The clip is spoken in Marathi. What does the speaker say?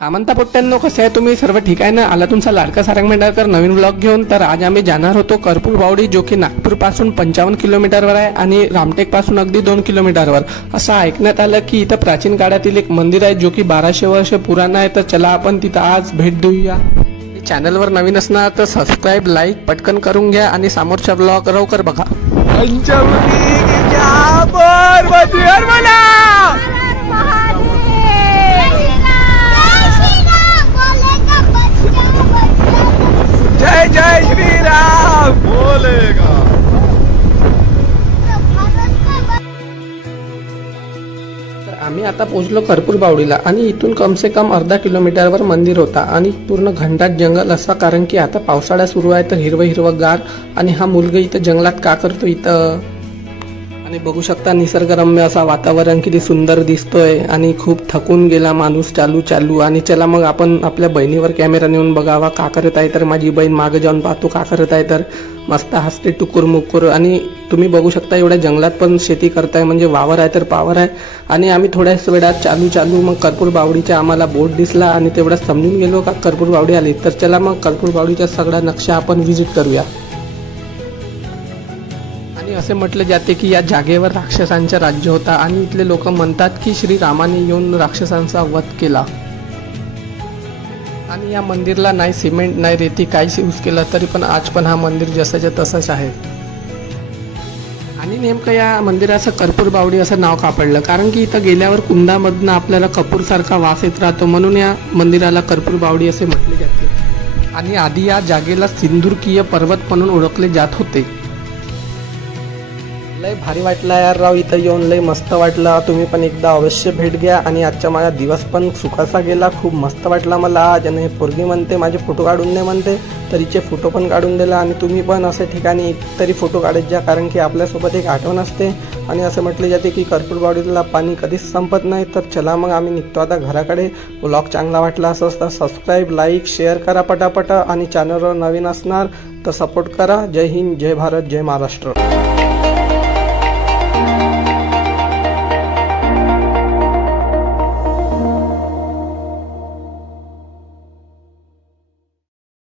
का म्हणता पोट्ट्यांनो, कसे आहे तुम्ही सर्व? ठीक आहे ना? आला तुमचा लाडका सारंग मेंढरकर नवीन ब्लॉग घेऊन. तर आज आम्ही जाणार होतो कर्पूर बावडी, जो की नागपूर पासून 55 किलोमीटरवर आहे आणि रामटेक पासून अगदी 2 किलोमीटरवर. असं ऐकण्यात आलं की इथं प्राचीन काळातील एक मंदिर आहे जो की 1200 वर्ष पुराण आहे. तर चला आपण तिथं आज भेट देऊया. चॅनलवर नवीन असणार तर सबस्क्राईब, लाईक पटकन करून घ्या आणि समोरचा ब्लॉग लवकर बघा. जय जय श्रीराम बोलेगा. आम्ही आता पोहोचलो कर्पूर बावडीला आणि इथून कम से कम अर्धा किलोमीटरवर मंदिर होता आणि पूर्ण घनदाट जंगल असा, कारण की आता पावसाळा सुरू आहे तर हिरवं हिरवं गार. आणि हा मुलगा इथं जंगलात का करतो इथं? आणि बघू शकता निसर्गरम्य असा वातावरण किती सुंदर दिसतोय. आणि खूप थकून गेला माणूस चालू. आणि चला मग आपण आपल्या बहिणीवर कॅमेरा नेऊन बघावा का करत आहे. तर माझी बहीण मागे जाऊन पाहतो का करत आहे. तर मस्त हसते टुकुर मुकुर. आणि तुम्ही बघू शकता एवढ्या जंगलात पण शेती करताय, म्हणजे वावर आहे तर पावर आहे. आणि आम्ही थोड्याच वेळात चालू मग कर्पूर बावडीचा आम्हाला बोट दिसला आणि तेवढ्यात समजून गेलो का कर्पूर बावडी आली. तर चला मग कर्पूर बावडीचा सगळा नक्षा आपण व्हिजिट करूया. आणि असे म्हटले जाते की या जागेवर राक्षसांचे राज्य होता आणि इथले लोक म्हणतात की श्रीरामाने येऊन राक्षसांचा वध केला. आणि या मंदिरला नाही सिमेंट नाही रेती काहीच यूज केला, तरी पण आज पण हा मंदिर जसंच्या तसंच आहे. आणि नेमकं या मंदिराचं कर्पूर बावडी असं नाव का पडलं? कारण की इथं गेल्यावर कुंडामधनं आपल्याला कपूर सारखा वास येत राहतो, म्हणून या मंदिराला कर्पूर बावडी असे म्हटले जाते. आणि आधी या जागेला सिंदूरकीय पर्वत म्हणून ओळखले जात होते. लय भारी वाटला यार राव, इथं येऊन लय मस्त वाटलं. तुम्ही पण एकदा अवश्य भेट घ्या. आणि आजचा माझा दिवस पण सुखाचा गेला, खूप मस्त वाटला मला आज. आणि पोरगी म्हणते माझे फोटो काढून दे म्हणते, तरीचे फोटो पण काढून दिला. आणि तुम्ही पण असे ठिकाणी तरी फोटो काढत जा, कारण की आपल्यासोबत एक आठवण असते. आणि असं म्हटले जाते की कर्पूर बावडीला पाणी कधीच संपत नाही. तर चला मग आम्ही निघतो आता घराकडे. ब्लॉग चांगला वाटला असं तर सबस्क्राईब, लाईक, शेअर करा पटापट. आणि चॅनलवर नवीन असणार तर सपोर्ट करा. जय हिंद, जय भारत, जय महाराष्ट्र.